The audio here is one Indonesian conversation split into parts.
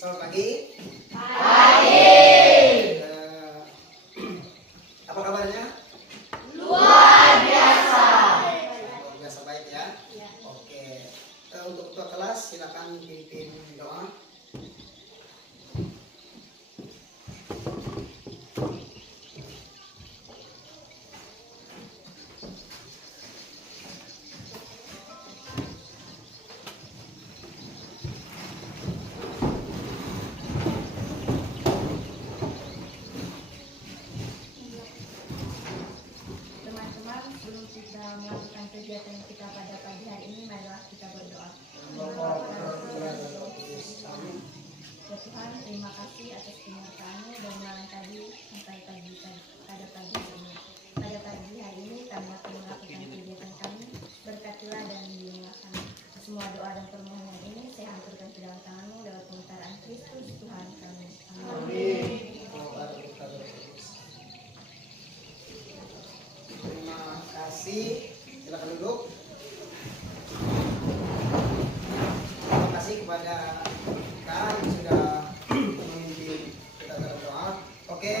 Selamat pagi. Pagi. Apa kabarnya? Luar biasa. Luar biasa baik ya. Oke. Untuk ketua kelas silakan pimpin doa. Teman-teman, sebelum kita melakukan kegiatan kita pada pagi hari ini, marilah kita berdoa. Ya Tuhan, terima kasih atas penyertaan-Mu dan malam tadi sampai pada pagi hari ini. Pada pagi hari ini kami akan melakukan kegiatan kami. Berkatilah dan bimbinglah kami. Semua doa dan permohonan ini saya haturkan ke dalam tangan-Mu lewat pengutaraan Kristus Tuhan kami. Amin. Terima kasih. Silakan duduk. Terima kasih kepada kita yang sudah memimpin kita dalam doa. Oke,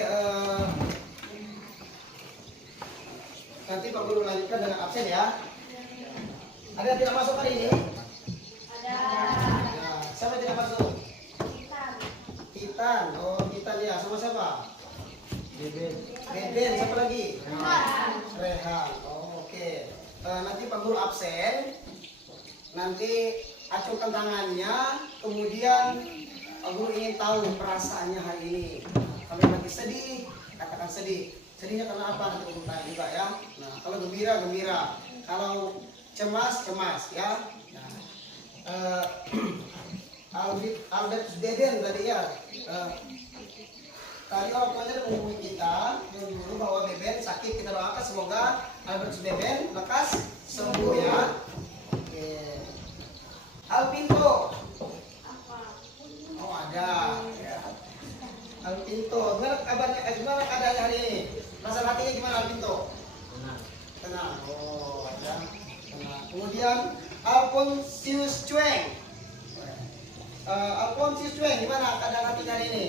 nanti Pak Guru lanjutkan dengan absen ya. Ada yang tidak masuk hari ini? Ada. Nah, siapa yang tidak masuk? Titan. Oh, Titan ya. Sama siapa? Beben. Siapa lagi? Rehan. Oh, oke. Nanti Pak Guru absen. Nanti acungkan tangannya. Kemudian Pak Guru ingin tahu perasaannya hari ini. Kalau lagi sedih, katakan sedih. Sedihnya karena apa? Nanti Pak Guru tanya juga ya. Nah, kalau gembira, gembira. Kalau cemas, cemas ya. Nah, Albert Beben tadi ya. Tadi orang tuanya ada menghubungi kita dulu bahwa Beben sakit. Kita doakan semoga Albert Beben lekas sembuh ya. Oke. Alpinto. Oh ada. Ya. Alpinto. Gimana kabarnya? Gimana keadaannya hari ini? Rasa hatinya gimana Alpinto? Tenang. Oh ada. Tenang. Kemudian Alphonsius Cueng. Alphonsius Cueng gimana keadaan hatinya hari ini?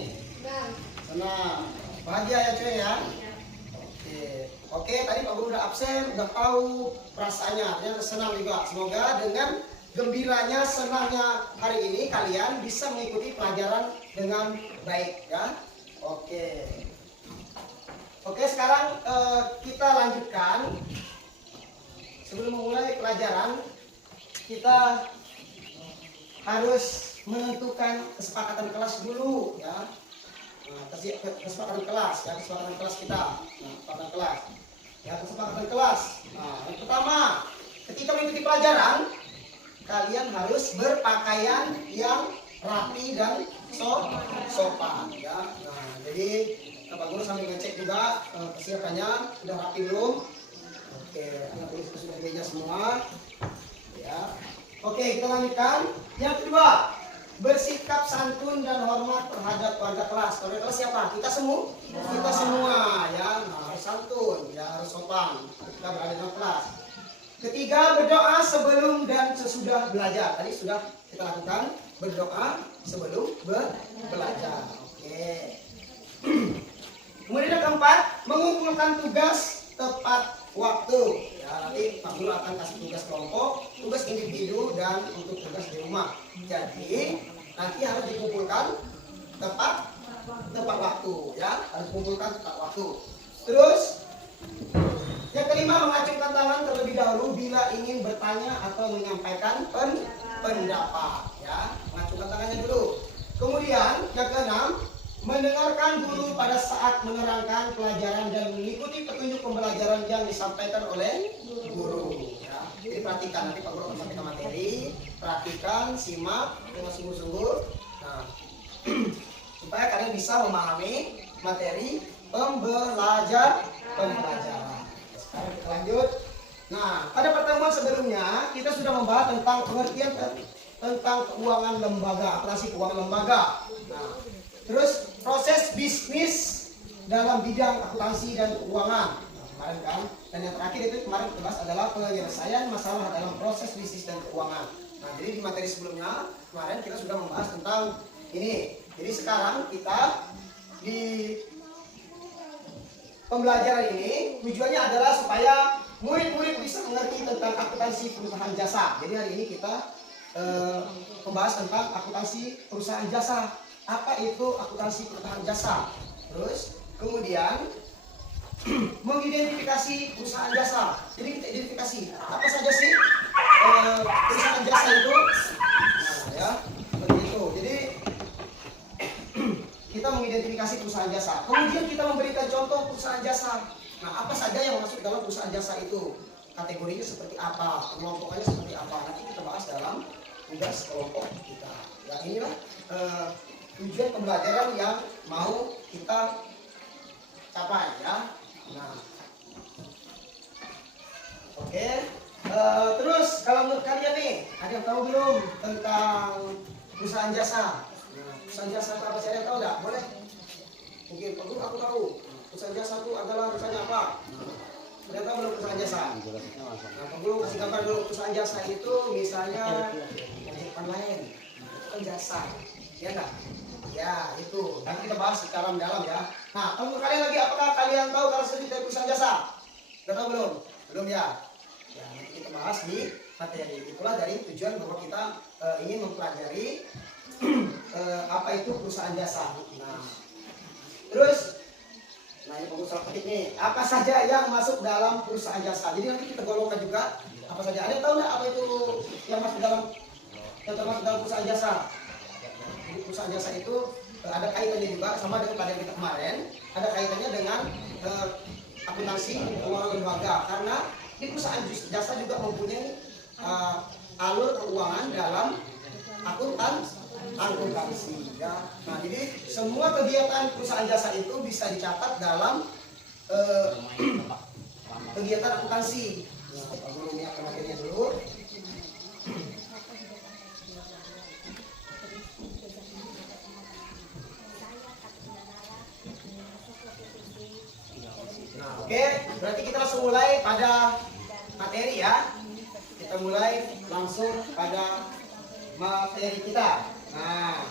Senang, bahagia ya cuy ya. Oke, tadi Pak Guru udah absen, udah tahu perasaannya, artinya senang juga. Semoga dengan gembiranya, senangnya hari ini kalian bisa mengikuti pelajaran dengan baik ya. Oke, sekarang kita lanjutkan. Sebelum memulai pelajaran, kita harus menentukan kesepakatan kelas dulu ya. Kesepakatan kelas ya, kesepakatan kelas kita. Kesepakatan kelas. Nah, yang pertama, ketika mengikuti pelajaran, kalian harus berpakaian yang rapi dan sopan ya. Nah, jadi Pak Guru sambil ngecek juga kesiapannya sudah rapi belum? Oke, anak-anak sudah di meja semua. Ya. Oke, kita lanjutkan. Yang kedua, bersikap santun dan hormat terhadap warga kelas. Warga kelas siapa? Kita semua. Kita semua ya. Nah, harus santun, ya harus sopan. Kita berada dalam kelas. Ketiga, berdoa sebelum dan sesudah belajar. Tadi sudah kita lakukan berdoa sebelum belajar. Oke. Kemudian yang keempat, mengumpulkan tugas tepat waktu. Ya, nanti Pak Guru akan kasih tugas kelompok, tugas individu dan untuk tugas di rumah. Jadi nanti harus dikumpulkan tepat waktu ya, harus dikumpulkan tepat waktu. Terus yang kelima, mengacungkan tangan terlebih dahulu bila ingin bertanya atau menyampaikan pendapat ya, mengacungkan tangannya dulu. Kemudian yang keenam, mendengarkan guru pada saat menerangkan pelajaran dan mengikuti petunjuk pembelajaran yang disampaikan oleh guru ya. Jadi perhatikan, nanti Pak Guru akan sampaikan materi, perhatikan, simak dengan sungguh-sungguh. Nah, supaya kalian bisa memahami materi pembelajaran. Sekarang kita lanjut. Nah, pada pertemuan sebelumnya kita sudah membahas tentang pengertian tentang keuangan lembaga, operasi keuangan lembaga. Nah, terus proses bisnis dalam bidang akuntansi dan keuangan. Nah, kemarin kan. Dan yang terakhir itu kemarin kita bahas adalah penyelesaian masalah dalam proses bisnis dan keuangan. Nah, jadi di materi sebelumnya kemarin kita sudah membahas tentang ini. Jadi sekarang kita di pembelajaran ini tujuannya adalah supaya murid-murid bisa mengerti tentang akuntansi perusahaan jasa. Jadi hari ini kita membahas tentang akuntansi perusahaan jasa. Apa itu akuntansi perusahaan jasa? Terus kemudian mengidentifikasi perusahaan jasa. Jadi kita identifikasi apa saja sih perusahaan jasa itu. Nah, ya, begitu. Jadi kita mengidentifikasi perusahaan jasa. Kemudian kita memberikan contoh perusahaan jasa. Nah, apa saja yang masuk dalam perusahaan jasa itu? Kategorinya seperti apa? Kelompokannya seperti apa? Nanti kita bahas dalam tugas kelompok kita. Ya, inilah tujuan pembelajaran yang mau kita capai, ya. Nah, oke. Terus kalau menurut kalian nih, ada yang tahu belum tentang perusahaan jasa? Nah, perusahaan jasa itu apa sih? Ada yang tahu nggak? Boleh? Mungkin Pak Guru, aku tahu. Perusahaan jasa itu adalah perusahaan apa? Sudah tahu belum perusahaan jasa? Nah, Pak Guru kasih gambar dulu. Perusahaan jasa itu misalnya ojek online, itu kan jasa, ya enggak? Ya, itu. Nanti kita bahas secara mendalam, ya. Nah, kalau kalian lagi, apakah kalian tahu kalau sedikit dari perusahaan jasa? Sudah tahu belum? Belum, ya? Ya, nanti kita bahas di materi. Itulah dari tujuan bahwa kita ingin mempelajari apa itu perusahaan jasa. Nah, terus, nah ini pengusaha petik nih. Apa saja yang masuk dalam perusahaan jasa? Jadi nanti kita golongkan juga apa saja. Ada yang tahu nggak apa itu yang masuk dalam perusahaan jasa? Jadi perusahaan jasa itu ada kaitannya juga sama dengan pelajaran kita kemarin. Ada kaitannya dengan akuntansi keuangan lembaga, karena di perusahaan jasa juga mempunyai alur keuangan dalam akuntansi, ya. Nah, jadi semua kegiatan perusahaan jasa itu bisa dicatat dalam kegiatan akuntansi. Nah, Pak Guru ini akan materinya dulu. Nah, oke, berarti kita langsung mulai pada materi, ya. Kita mulai langsung pada materi kita. Nah,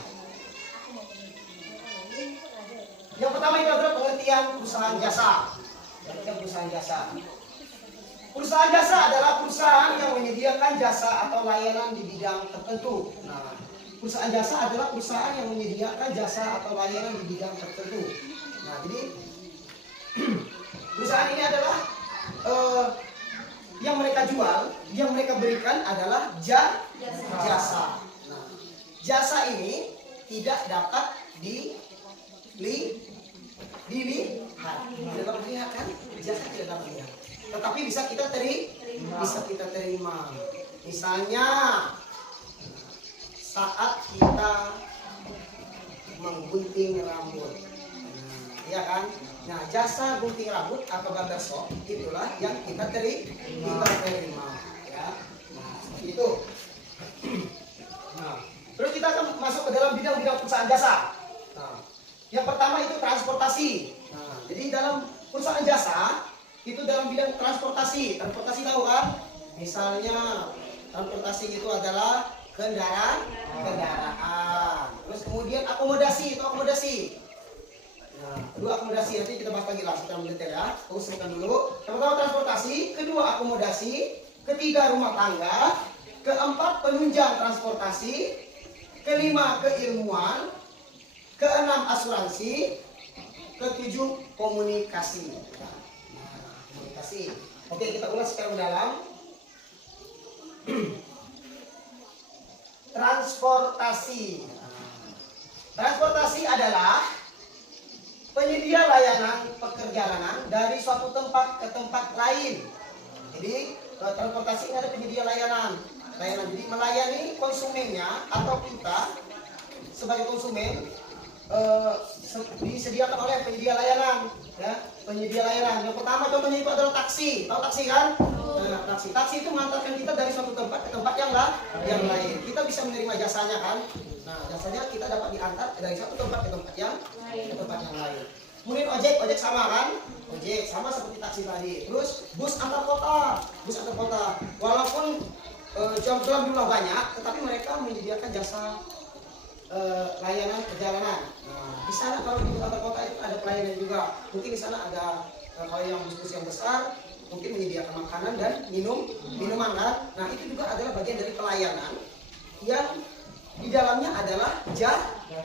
yang pertama itu adalah pengertian perusahaan jasa. Pengertian perusahaan jasa. Perusahaan jasa adalah perusahaan yang menyediakan jasa atau layanan di bidang tertentu. Nah, perusahaan jasa adalah perusahaan yang menyediakan jasa atau layanan di bidang tertentu. Nah, jadi perusahaan ini adalah yang mereka jual, yang mereka berikan adalah jasa. Nah, jasa ini tidak dapat dilihat, tidak dapat dilihat, kan? Jasa tidak dapat dilihat, tetapi bisa kita terima. Misalnya saat kita menggunting rambut, ya kan? Nah, jasa gunting rambut atau barbershop itulah yang kita terima, ya. Nah, seperti itu. Nah, terus kita akan masuk ke dalam bidang-bidang perusahaan jasa. Nah, yang pertama itu transportasi. Nah, jadi dalam perusahaan jasa itu dalam bidang transportasi. Transportasi tahu kan? Misalnya transportasi itu adalah kendaraan. Terus kemudian akomodasi, itu akomodasi. Nah, kedua akomodasi, nanti kita bahas lagi lah secara mendetail, ya. Terus sebutkan dulu. Yang pertama transportasi, kedua akomodasi, ketiga rumah tangga, keempat penunjang transportasi, kelima keilmuan, keenam asuransi, ketujuh komunikasi. Nah, komunikasi. Oke, kita ulas secara mendalam. Transportasi. Transportasi adalah penyedia layanan perjalanan dari suatu tempat ke tempat lain. Jadi transportasi ini ada penyedia layanan. Jadi melayani konsumennya atau kita sebagai konsumen disediakan oleh penyedia layanan, ya. Penyedia layanan. Yang pertama contohnya itu adalah taksi. Tahu taksi kan? Nah, taksi itu mengantarkan kita dari suatu tempat ke tempat yang lain. Kita bisa menerima jasanya, kan? Nah, jasanya kita dapat diantar dari satu tempat ke tempat yang lain. Kemudian ojek sama, kan? Ojek sama seperti taksi tadi. Terus bus antar kota. Walaupun dalam jumlah banyak, tetapi mereka menyediakan jasa layanan perjalanan. Nah, di sana kalau di antar kota itu ada pelayanan juga. Mungkin di sana ada kalau yang bisnis yang besar, mungkin menyediakan makanan dan minuman kan. Nah, itu juga adalah bagian dari pelayanan yang di dalamnya adalah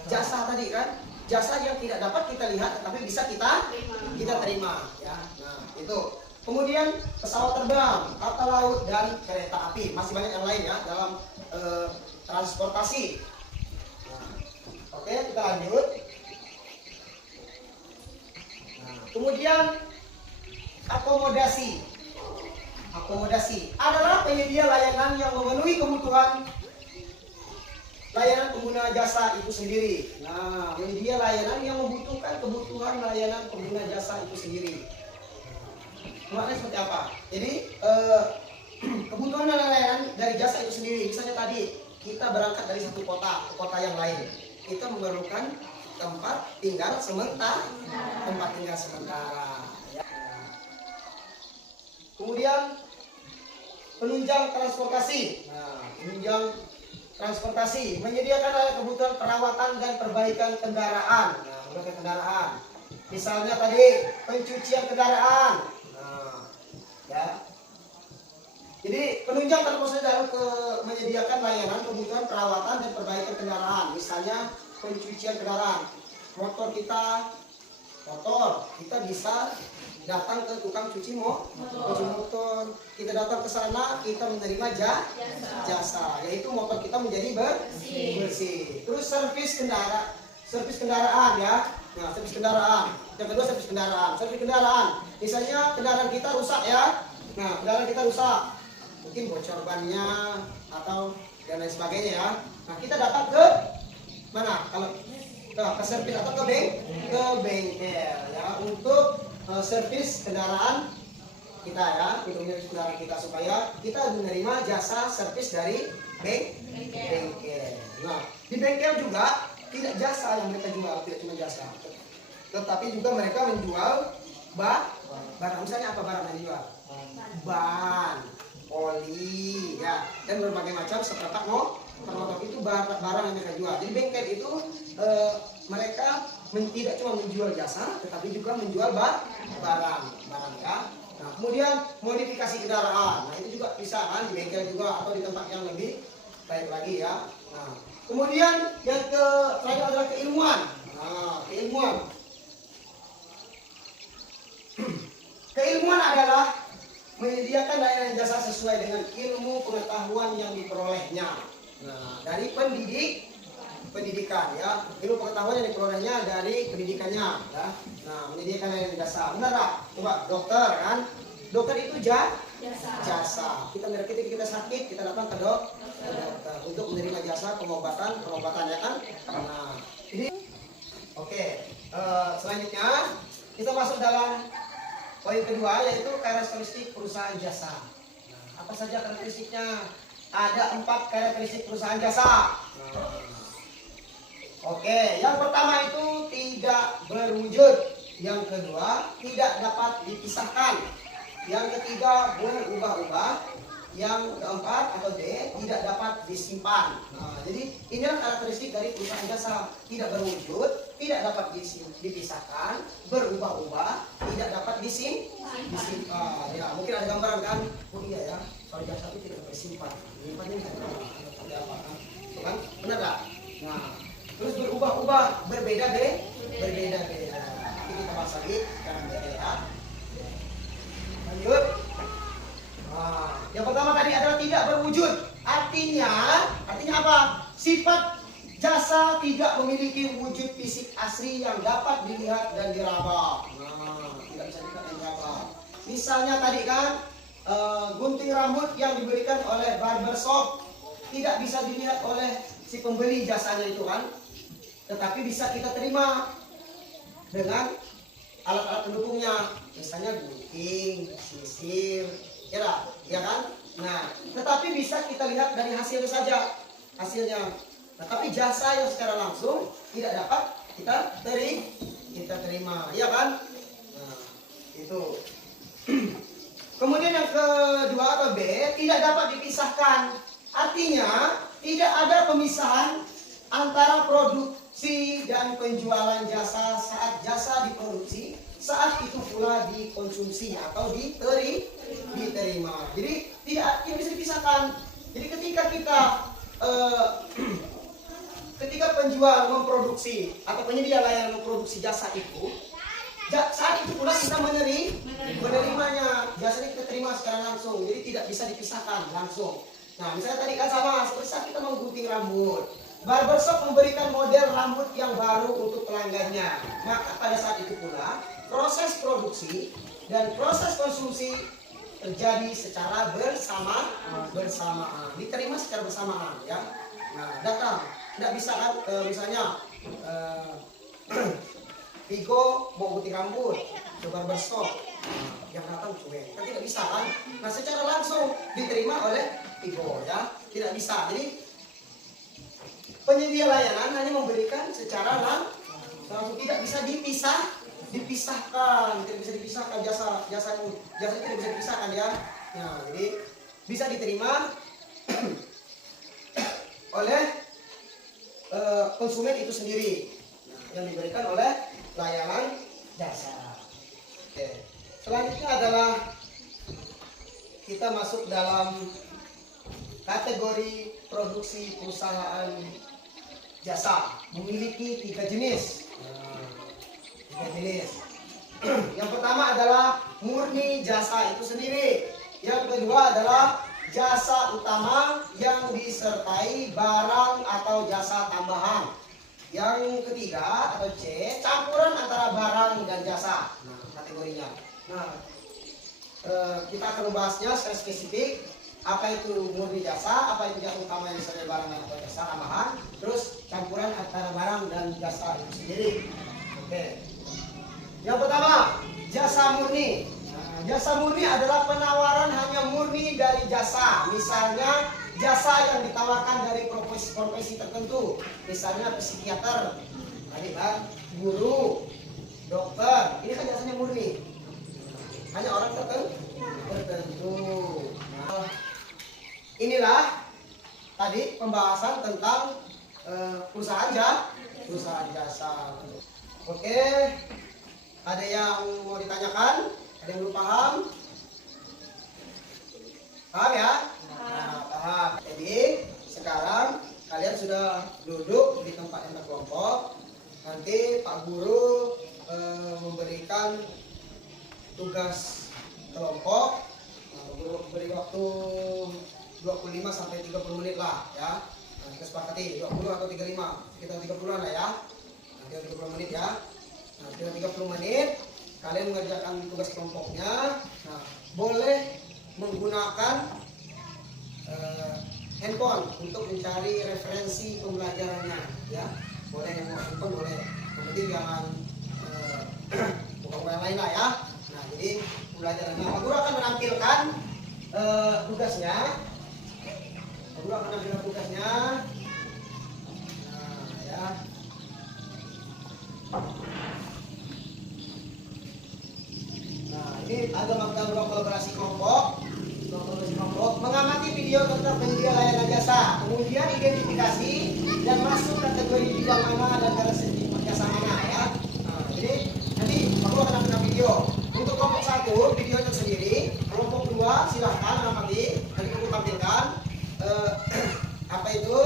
jasa tadi kan. Jasa yang tidak dapat kita lihat tetapi bisa kita terima ya. Nah, itu. Kemudian pesawat terbang, kapal laut dan kereta api. Masih banyak yang lain ya dalam transportasi. Nah, oke, kita lanjut. Nah, kemudian akomodasi. Akomodasi adalah penyedia layanan yang memenuhi kebutuhan layanan pengguna jasa itu sendiri. Nah, penyedia layanan yang membutuhkan kebutuhan layanan pengguna jasa itu sendiri. Maknanya seperti apa? Jadi kebutuhan layanan dari jasa itu sendiri. Misalnya tadi kita berangkat dari satu kota ke kota yang lain, kita memerlukan tempat tinggal sementara. Ya. Kemudian penunjang transportasi. Nah, penunjang transportasi menyediakan kebutuhan perawatan dan perbaikan kendaraan. Nah, perbaikan kendaraan. Misalnya tadi pencucian kendaraan. Ya. Jadi penunjang transportasi dalam menyediakan layanan kebutuhan perawatan dan perbaikan kendaraan. Misalnya pencucian kendaraan. Motor kita bisa datang ke tukang cuci motor. Kita datang ke sana, kita menerima jasa, yaitu motor kita menjadi bersih. Terus servis kendaraan ya. Nah, servis kendaraan. Yang kedua servis kendaraan. Servis kendaraan. Misalnya kendaraan kita rusak ya. Nah, kendaraan kita rusak. Mungkin bocor bannya atau dan lain sebagainya ya. Nah, kita datang ke mana? Kalau ke servis atau ke bengkel ya untuk servis kendaraan kita ya, untuk servis kendaraan kita supaya kita menerima jasa servis dari bengkel. Nah, di bengkel juga tidak jasa yang mereka jual, tidak cuma jasa, tetapi juga mereka menjual barang. Misalnya apa barang yang dijual? Ban, oli, ya, dan berbagai macam seperti motor itu barang yang mereka jual. Jadi bengkel itu mereka tidak cuma menjual jasa, tetapi juga menjual barang ya. Nah, kemudian modifikasi kendaraan. Nah, itu juga bisa kan di bengkel juga atau di tempat yang lebih baik lagi ya. Nah, kemudian yang terakhir adalah keilmuan. Nah, keilmuan. Keilmuan adalah menyediakan layanan jasa sesuai dengan ilmu pengetahuan yang diperolehnya. Nah, dari pendidikan ya, ilmu pengetahuan yang diperolehnya dari pendidikannya ya. Nah, menyediakan layanan jasa. Benar tak? Coba dokter kan? Dokter itu jasa. Kita sakit, kita datang ke dokter untuk menerima jasa pengobatan ya kan? Nah, ini oke. Selanjutnya kita masuk dalam poin kedua, yaitu karakteristik perusahaan jasa. Nah, apa saja karakteristiknya? Ada 4 karakteristik perusahaan jasa. Oke, yang pertama itu tidak berwujud. Yang kedua, tidak dapat dipisahkan. Yang ketiga, berubah-ubah. Yang keempat atau D, tidak dapat disimpan. Nah, jadi inilah karakteristik dari perusahaan jasa. Tidak berwujud, tidak dapat dipisahkan, berubah-ubah, tidak dapat disimpan. Ya, mungkin ada gambaran kan? Oh iya ya, kalau jasa itu tidak bersimpan. Simpannya ada apa kan? Kan? Benar tak? Nah, terus berubah-ubah, berbeda-beda. Ini kita bahas lagi sekarang ya. Lanjut. Nah, yang pertama tadi adalah tidak berwujud. Artinya apa? Sifat jasa tidak memiliki wujud fisik asli yang dapat dilihat dan diraba. Nah, tidak bisa dilihat dan diraba. Misalnya tadi kan gunting rambut yang diberikan oleh barbershop tidak bisa dilihat oleh si pembeli jasanya itu kan, tetapi bisa kita terima dengan alat-alat pendukungnya, misalnya gunting, sisir, ya kan? Nah, tetapi bisa kita lihat dari hasilnya saja, hasilnya. Nah, tapi jasa yang secara langsung tidak dapat kita terima, ya kan? Nah, itu. Kemudian yang kedua atau B, tidak dapat dipisahkan. Artinya tidak ada pemisahan antara produk produksi dan penjualan jasa saat jasa diproduksi, saat itu pula dikonsumsi atau diterima. Jadi tidak bisa dipisahkan. Jadi ketika penjual memproduksi atau penyedia layanan memproduksi jasa itu, saat itu pula kita menerimanya. Jasanya kita terima secara langsung. Jadi tidak bisa dipisahkan langsung. Nah, misalnya tadi kan sama seperti saat kita menggunting rambut. Barbershop memberikan model rambut yang baru untuk pelanggannya. Maka pada saat itu pula proses produksi dan proses konsumsi terjadi secara bersamaan. Diterima secara bersamaan, ya. Nah, datang, tidak bisa kan misalnya Vigo mau gunting rambut ke barbershop, yang datang cuek, kan tidak bisa kan? Nah, secara langsung diterima oleh Vigo, ya, tidak bisa. Jadi penyedia layanan hanya memberikan secara langsung, tidak bisa dipisahkan, tidak bisa dipisahkan jasa tidak bisa dipisahkan, ya. Nah, jadi bisa diterima oleh konsumen itu sendiri, yang diberikan oleh layanan jasa. Oke. Selanjutnya adalah kita masuk dalam kategori produksi perusahaan jasa, memiliki 3 jenis. Tiga jenis. Yang pertama adalah murni jasa itu sendiri. Yang kedua adalah jasa utama yang disertai barang atau jasa tambahan. Yang ketiga atau C, campuran antara barang dan jasa. Nah, kategorinya. Nah, kita akan membahasnya secara spesifik. Apa itu murni jasa, apa itu jasa utama yang disertai barang atau jasa tambahan, terus campuran antara barang dan jasa itu sendiri. Oke. Yang pertama, jasa murni. Nah, jasa murni adalah penawaran hanya murni dari jasa. Misalnya jasa yang ditawarkan dari profesi tertentu, misalnya psikiater, guru, dokter. Ini kan jasanya murni, hanya orang tertentu. Nah, inilah tadi pembahasan tentang perusahaan jasa. Oke, ada yang mau ditanyakan? Ada yang belum paham? Paham ya? Nah, paham. Jadi sekarang kalian sudah duduk di tempat yang berkelompok. Nanti Pak Guru memberikan tugas kelompok. Guru beri waktu 25 sampai 30 menit lah, ya. Nah, kita sepakati 20 atau 35. Kita 30-an lah, ya. Nah, kita 30 menit, ya. Nah, kita 30 menit kalian mengerjakan tugas kelompoknya. Nah, boleh menggunakan handphone untuk mencari referensi pembelajarannya, ya. Boleh yang mau handphone boleh, yang penting jangan bukan yang lain lah, ya. Nah, jadi pembelajarannya Pak Guru akan menampilkan tugasnya. Pak Guru akan menampilkan tugasnya. Nah, ya. Nah, ini ada makna kolaborasi kelompok. Mengamati video tentang penyedia layanan jasa, kemudian identifikasi dan masuk kategori bidang mana dan karakteristik jasa mana, ya. Nah, jadi nanti aku akan ambil video. Untuk kelompok 1 videonya sendiri, kelompok 2 silahkan mengamati. Nanti aku tampilkan apa itu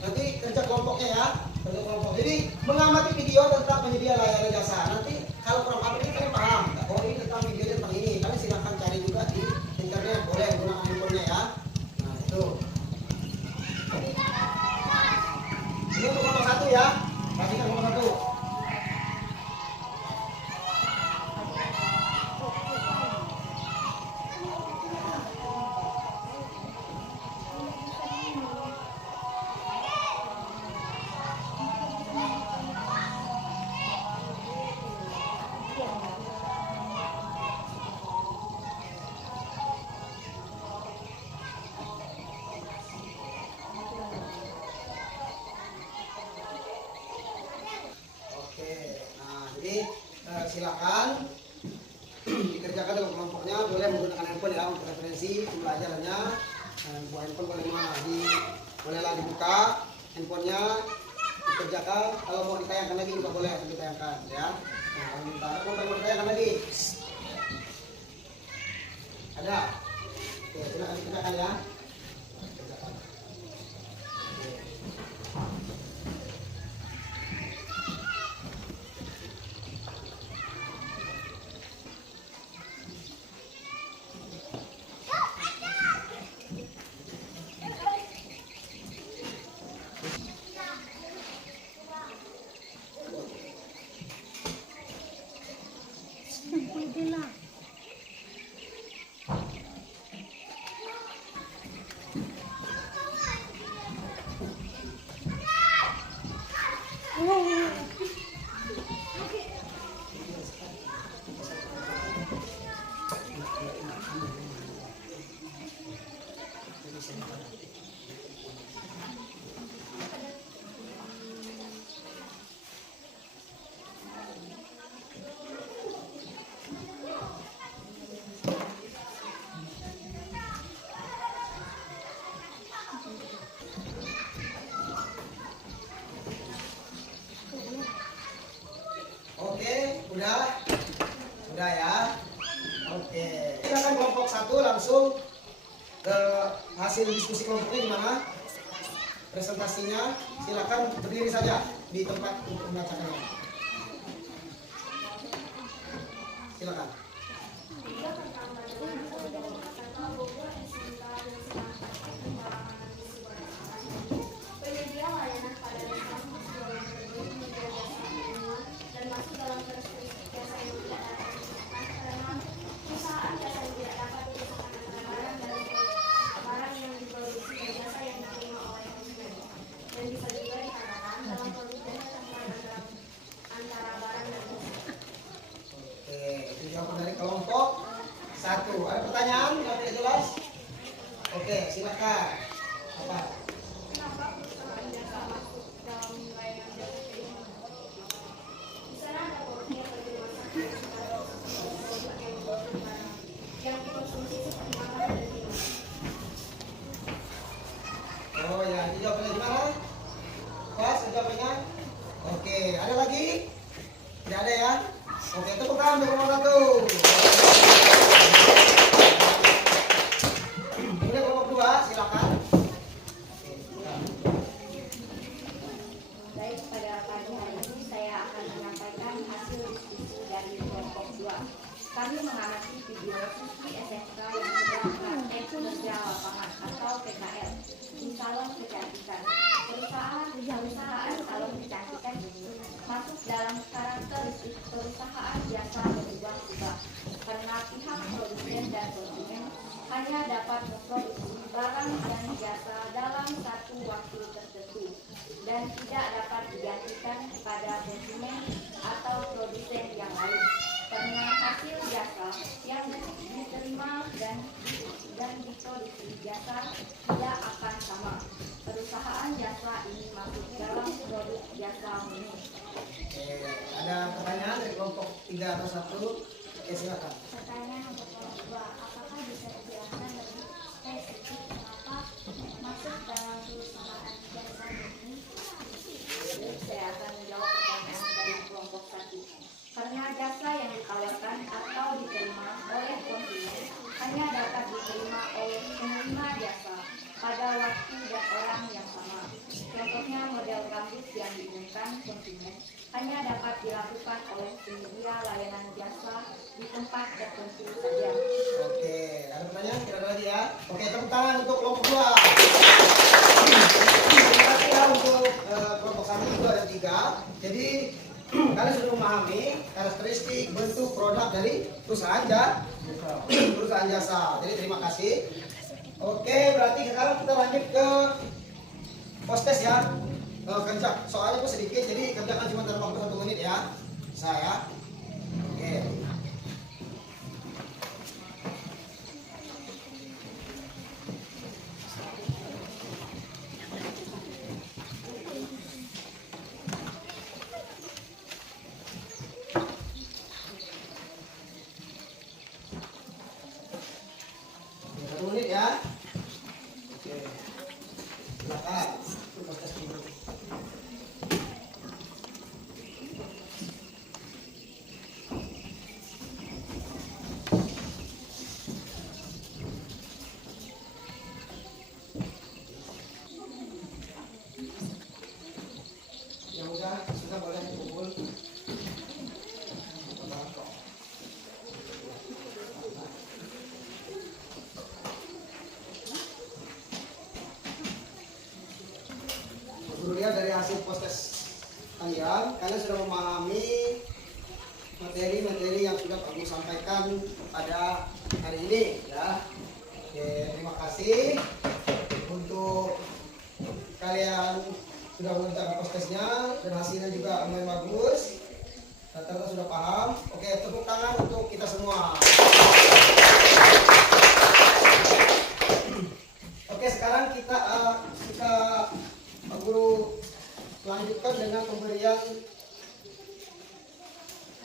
nanti kerja kelompoknya, ya. Kerja kelompok. Jadi mengamati video tentang penyedia layanan jasa. Nanti kalau kurang apa ini kalian paham. Oh, ini tentang video tentang ini. Kalian silahkan cari juga di internet, boleh gunakan handphonenya, ya. Nah, itu. Ini untuk kelompok 1, ya. Pastikan kelompok 1. Silakan dikerjakan dengan kelompoknya, boleh menggunakan handphone, ya, untuk referensi pembelajarannya. Buat handphone bolehlah dibuka handphonenya, dikerjakan. Kalau mau ditayangkan lagi juga boleh ditayangkan ya. Nah, kalau mau ditayangkan lagi. Ada. Oke, silakan dikerjakan ya. Kerjakan. Oke, udah ya. Oke, silakan kelompok 1 langsung ke hasil diskusi kelompoknya gimana? Presentasinya silakan berdiri saja di tempat untuk membacakannya. Silakan. Penyedia layanan pada dasar dan masuk dalam karakteristik jasa yang tidak dapat dipisahkan karena perusahaan jasa yang tidak dapat dipisahkan antara barang dan barang yang diproduksi dan jasa yang diterima oleh konsumen, dan bisa juga dikatakan dalam produk dan campuran antara barang dan jasa. Oke, itu jawaban dari kelompok 1. Ada pertanyaan yang tidak jelas? Oke, silakan. Apa? Kenapa perusahaan jasa masuk dalam layanan jasa keuangan? Di sana ada portfolio bagi masyarakat produk yang dibutuhkan barang yang dikonsumsi seperti makanan dan minuman. Oh ya, ini jawabannya gimana? Pas jawabannya? Oke, ada lagi? Tidak ada ya? Oke, tepuk tangan untuk nomor 1. Kemudian kelompok 2, silakan. Baik, pada pagi hari ini saya akan menyampaikan hasil diskusi dari kelompok 2. Kami mengamati video siswi SMK yang sedang praktek kerja lapangan atau PKL di salon kecantikan. Perusahaan salon kecantikan ini masuk dalam karakteristik perusahaan jasa berubah-ubah karena pihak produsen dan konsumen hanya dapat memproduksi barang dan jasa dalam satu waktu tertentu dan tidak dapat digantikan kepada konsumen atau produsen yang lain karena hasil jasa yang diterima dan diproduksi jasa tidak akan sama. Perusahaan jasa ini masuk dalam produk jasa umum. Ada pertanyaan dari kelompok 3 atau 1? Oke, silakan. Pertanyaan untuk kelompok 2, apakah bisa dijelaskan lebih spesifik kenapa masuk dalam perusahaan jasa ini? Saya akan menjawab pertanyaan dari kelompok 1. Karena jasa yang ditawarkan atau diterima oleh konsumen hanya dapat diterima oleh penerima jasa pada waktu dan orang yang sama. Contohnya model rambut yang diinginkan konsumen hanya dapat dilakukan oleh penyedia layanan jasa di tempat tertentu saja. Oke, ada pertanyaan? Tidak ada lagi ya? Oke, tepuk tangan untuk kelompok 2. Terima kasih ya untuk kelompok 1, 2, dan 3. Jadi kalian sudah memahami karakteristik bentuk produk dari perusahaan jasa. Jadi terima kasih. Oke, berarti sekarang kita lanjut ke post-test ya. Kerja soalnya kok sedikit, jadi kerjakan cuma dalam waktu 1 menit ya. Saya. Oke. Ya. Oke. Silakan. Itu proses dulu. Yang sudah boleh kumpul. Guru lihat dari hasil postes kalian sudah memahami materi-materi yang sudah Pak Guru sampaikan pada hari ini ya. Oke, terima kasih untuk kalian sudah mengerjakan postesnya dan hasilnya juga lumayan bagus. Rata-rata sudah paham. Oke, tepuk tangan untuk kita semua. Oke, sekarang kita Pak Guru lanjutkan dengan pemberian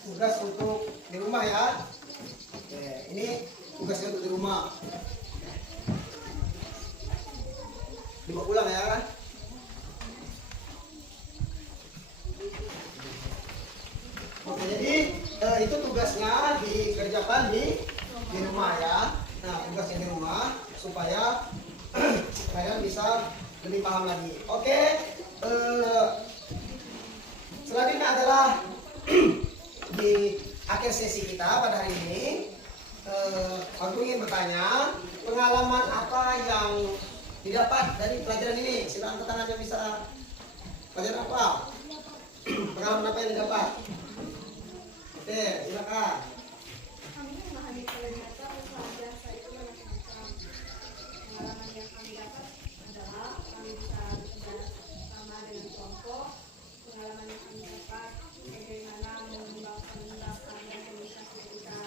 tugas untuk di rumah ya. Oke, ini tugasnya untuk di rumah. Dibawa pulang ya. Oke, jadi itu tugasnya dikerjakan di rumah ya. Nah, tugasnya di rumah supaya kalian bisa lebih paham lagi. Oke, selanjutnya adalah di akhir sesi kita pada hari ini. Aku ingin bertanya, pengalaman apa yang didapat dari pelajaran ini? Silakan angkat tangan yang bisa. Pelajaran apa? Pengalaman apa yang didapat? Oke, silakan. Kami memahami pelajaran usaha jasa itu macam-macam. Pengalaman yang kami dapat adalah kami bisa bekerja sama dengan kelompok. Pengalaman yang kami dapat bagaimana mengembangkan dan komunikasi kita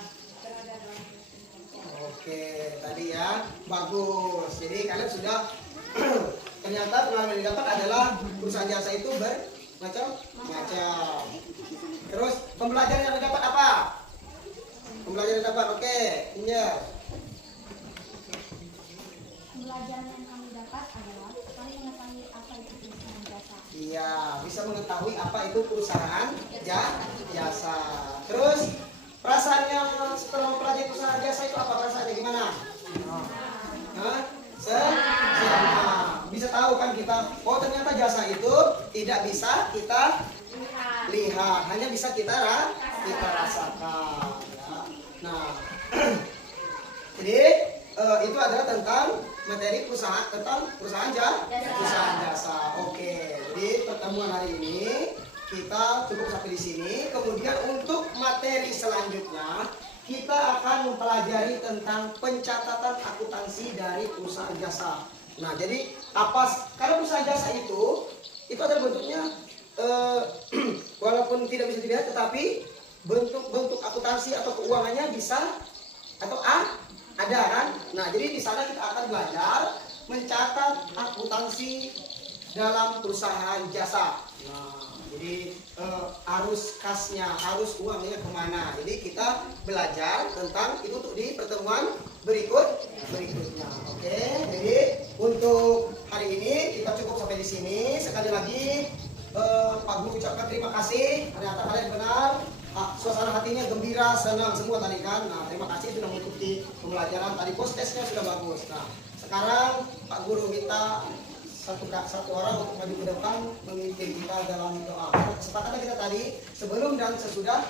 berada dalam kelompok. Oke, tadi ya, bagus. Jadi kalian sudah ternyata pengalaman yang didapat adalah perusahaan jasa itu bermacam-macam. Terus pembelajaran yang didapat apa? Pembelajaran yang dapat, oke, iya. Pembelajaran yang kami dapat adalah kami mengetahui apa itu perusahaan jasa. Iya, bisa mengetahui apa itu perusahaan jasa. Terus perasaannya setelah mempelajari perusahaan jasa itu apa perasaannya gimana? Hah? Senang. Bisa tahu kan kita, oh ternyata jasa itu tidak bisa kita lihat, hanya bisa kita rasakan. Ya. Nah, jadi itu adalah tentang materi tentang perusahaan jasa. Oke, jadi pertemuan hari ini kita cukup sampai di sini. Kemudian untuk materi selanjutnya kita akan mempelajari tentang pencatatan akuntansi dari perusahaan jasa. Nah, jadi karena perusahaan jasa itu adalah bentuknya walaupun tidak bisa dilihat, tetapi bentuk akuntansi atau keuangannya bisa atau ada kan? Nah, jadi di sana kita akan belajar mencatat akuntansi dalam perusahaan jasa. Nah, jadi arus kasnya, arus uangnya kemana? Jadi kita belajar tentang itu untuk di pertemuan berikutnya. Oke, jadi untuk hari ini kita cukup sampai di sini. Sekali lagi Pak Guru ucapkan terima kasih. Ternyata kalian benar. Suasana hatinya gembira, senang semua tadi kan. Nah, terima kasih sudah mengikuti pembelajaran. Tadi postesnya sudah bagus. Nah, sekarang Pak Guru minta satu orang untuk maju ke depan memimpin kita dalam doa. Kesepakatan kita tadi sebelum dan sesudah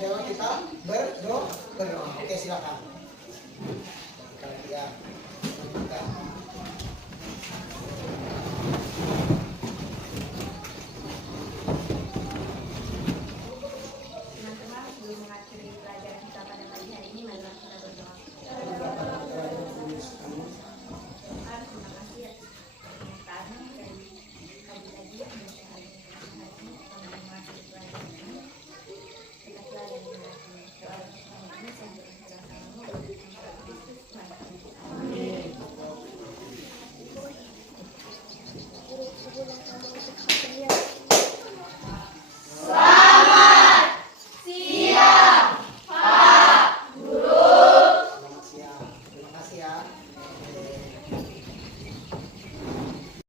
doa kita berdoa. Oke, silakan. Ya.